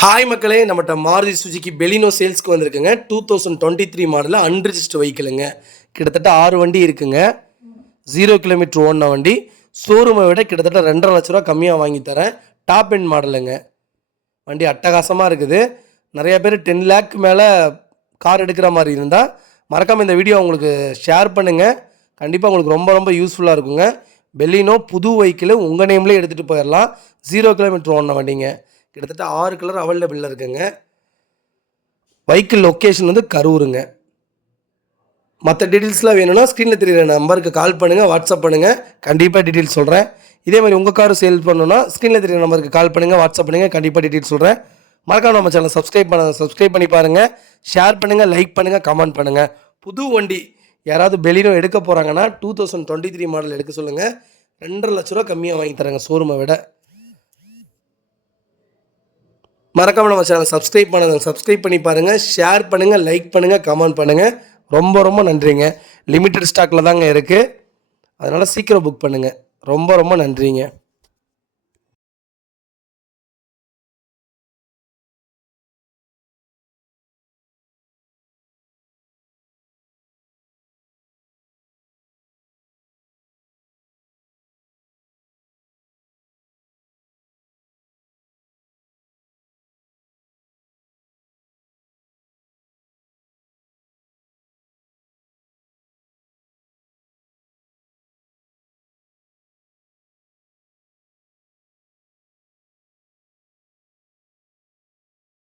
Hi மக்களே, நம்மகிட்ட Maruti சுஜுக்கி Baleno சேல்ஸ்க்கு வந்திருக்குங்க. 2023 மாடலில் அன்ரிஜிஸ்டர் வெஹிக்கிளுங்க. கிட்டத்தட்ட 6 வண்டி இருக்குங்க. 0 கிலோமீட்டர் ஓடின வண்டி. ஷோரூமை விட கிட்டத்தட்ட 2.5 லட்ச ரூபா கம்மியாக வாங்கி தரேன். டாப் எண்ட் மாடலுங்க. வண்டி அட்டகாசமாக இருக்குது. நிறைய பேர் 10 லேக் மேலே கார் எடுக்கிற மாதிரி இருந்தால் மறக்காமல் இந்த வீடியோ உங்களுக்கு ஷேர் பண்ணுங்கள். கண்டிப்பாக உங்களுக்கு ரொம்ப ரொம்ப யூஸ்ஃபுல்லாக இருக்குங்க. பெலினோ புது வெஹிக்கிள் உங்கள் நேம்லேயே எடுத்துகிட்டு போயிடலாம். 0 கிலோமீட்டர் ஓடின வண்டிங்க. கிட்டத்தட்ட 6 கலர் அவைலபிளில் இருக்குங்க. வெஹிக்கிள் லொக்கேஷன் வந்து கரூருங்க. மற்ற டீட்டெயில்ஸ்லாம் வேணும்னா ஸ்க்ரீனில் தெரியுற நம்பருக்கு கால் பண்ணுங்கள், வாட்ஸ்அப் பண்ணுங்கள். கண்டிப்பாக டீட்டெயில்ஸ் சொல்கிறேன். இதே மாதிரி உங்கள் கார் சேல் பண்ணணுன்னா ஸ்க்ரீனில் தெரியுற நம்பருக்கு கால் பண்ணுங்கள், வாட்ஸ்அப் பண்ணுங்கள். கண்டிப்பாக டீட்டெயில்ஸ் சொல்கிறேன். மறக்காம நம்ம சேனல் சப்ஸ்கிரைப் பண்ணி பாருங்கள். ஷேர் பண்ணுங்கள், லைக் பண்ணுங்கள், கமெண்ட் பண்ணுங்கள். புது வண்டி யாராவது பெலினோ எடுக்க போகிறாங்கன்னா 2023 மாடல் எடுக்க சொல்லுங்கள். 2.5 லட்ச ரூபா கம்மியாக வாங்கி தராங்க ஷோரூமை விட. மறக்காமல் நம்ம சேனல் சப்ஸ்கிரைப் பண்ணி பாருங்கள். ஷேர் பண்ணுங்கள், லைக் பண்ணுங்கள், கமெண்ட் பண்ணுங்கள். ரொம்ப ரொம்ப நன்றிங்க. லிமிட்டட் ஸ்டாக்கில் தாங்க இருக்குது. அதனால் சீக்கிரம் புக் பண்ணுங்கள். ரொம்ப ரொம்ப நன்றிங்க.